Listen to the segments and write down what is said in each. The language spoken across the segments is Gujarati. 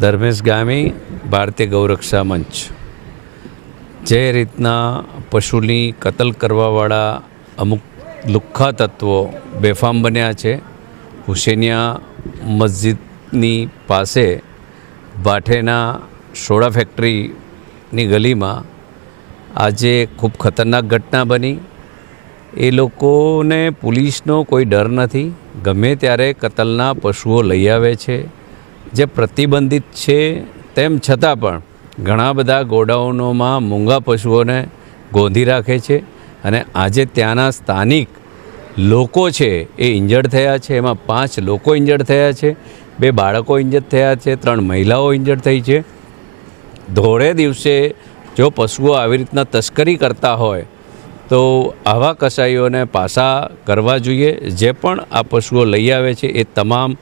ધર્મેશ ગામી, ભારતીય ગૌરક્ષા મંચ. જે રીતના પશુની કતલ કરવાવાળા અમુક લુખ્ખા તત્વો બેફામ બન્યા છે, હુસેનિયા મસ્જિદની પાસે ભાઠેના સોડા ફેક્ટરીની ગલીમાં આજે ખૂબ ખતરનાક ઘટના બની. એ લોકોને પોલીસનો કોઈ ડર નથી. ગમે ત્યારે કતલના પશુઓ લઈ આવે છે, જે પ્રતિબંધિત છે તેમ છતાં પણ ઘણા બધા ગોડાઉનોમાં મૂંગા પશુઓને ગોંધી રાખે છે અને આજે ત્યાંના સ્થાનિક લોકો છે એ ઇન્જર્ડ થયા છે. એમાં પાંચ લોકો ઇન્જર્ડ થયા છે, બે બાળકો ઇન્જર્ડ થયા છે, ત્રણ મહિલાઓ ઇન્જર્ડ થઈ છે. ધોળે દિવસે જો પશુઓ આવી રીતના તસ્કરી કરતા હોય તો આવા કસાઈઓને પાસા કરવા જોઈએ. જે પણ આ પશુઓ લઈ આવે છે, એ તમામ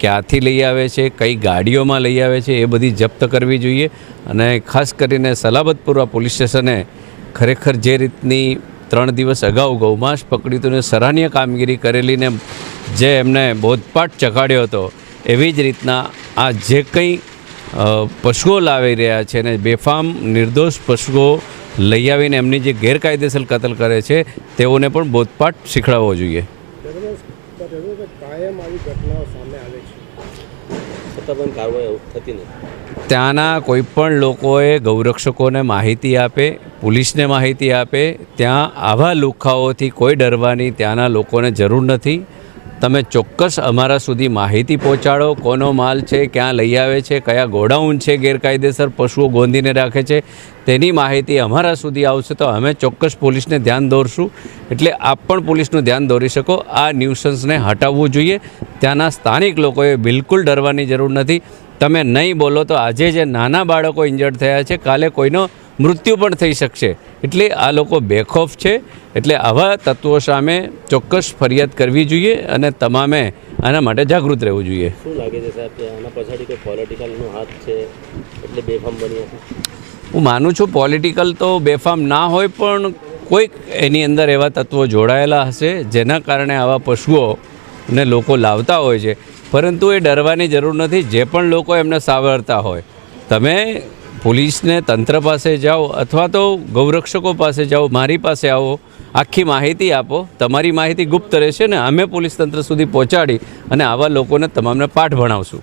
ક્યાંથી લઈ આવે છે, કઈ ગાડીઓમાં લઈ આવે છે, એ બધી જપ્ત કરવી જોઈએ. અને ખાસ કરીને સલાબતપુરા પોલીસ સ્ટેશને ખરેખર જે રીતની ત્રણ દિવસ અગાઉ ગૌમાંસ પકડી તો ને સરાહનીય કામગીરી કરેલીને જે એમને બોધપાઠ ચગાડ્યો હતો, એવી જ રીતના આ જે કંઈ પશુઓ લાવી રહ્યા છે ને બેફામ નિર્દોષ પશુઓ લઈ આવીને એમની જે ગેરકાયદેસર કતલ કરે છે તેઓને પણ બોધપાઠ શીખડાવવો જોઈએ. ત્યાંના કોઈપણ લોકોએ ગૌરક્ષકોને માહિતી આપે પોલીસને માહિતી આપે ત્યાં આવા લુખાઓથી કોઈ ડરવાની ત્યાંના લોકોને જરૂર નથી. તમે ચોક્કસ અમારા સુધી માહિતી પહોંચાડો. કોનો માલ છે, ક્યાં લઈ આવે છે, કયા ગોડાઉન છે, ગેરકાયદેસર પશુઓ ગોંધીને રાખે છે, તેની માહિતી અમારા સુધી આવશે તો અમે ચોક્કસ પોલીસને ધ્યાન દોરશું. એટલે આપ પણ પોલીસનું ધ્યાન દોરી શકો. આ ન્યુસન્સને હટાવવું જોઈએ. ત્યાંના સ્થાનિક લોકોએ બિલકુલ ડરવાની જરૂર નથી. તમે નહીં બોલો તો આજે જે નાના બાળકો ઇન્જર્ડ થયા છે, કાલે કોઈનો મૃત્યુ પણ થઈ શકશે. એટલે આ લોકો બેખોફ છે. એટલે આવા તત્વો સામે ચોક્કસ ફરિયાદ કરવી જોઈએ અને તમામે આના માટે જાગૃત રહેવું જોઈએ. શું લાગે છે સાહેબ કે આના પછાડી કોઈ પોલિટિકલનો હાથ છે? એટલે બેફામ બન્યા છે. હું માનું છું પોલિટિકલ તો બેફામ ના હોય પણ કોઈક એની અંદર એવા તત્વો જોડાયેલા હશે જેના કારણે આવા પશુઓ ને લોકો લાવતા હોય છે. પરંતુ એ ડરવાની જરૂર નથી. જે પણ લોકો એમને સાવરતા હોય. તમે પોલીસને તંત્ર પાસે જાઓ અથવા તો ગૌરક્ષકો પાસે જાઓ, મારી પાસે આવો, આખી માહિતી આપો. તમારી માહિતી ગુપ્ત રહેશે ને અમે પોલીસ તંત્ર સુધી પહોંચાડી અને આવા લોકોને તમામને પાઠ ભણાવશું.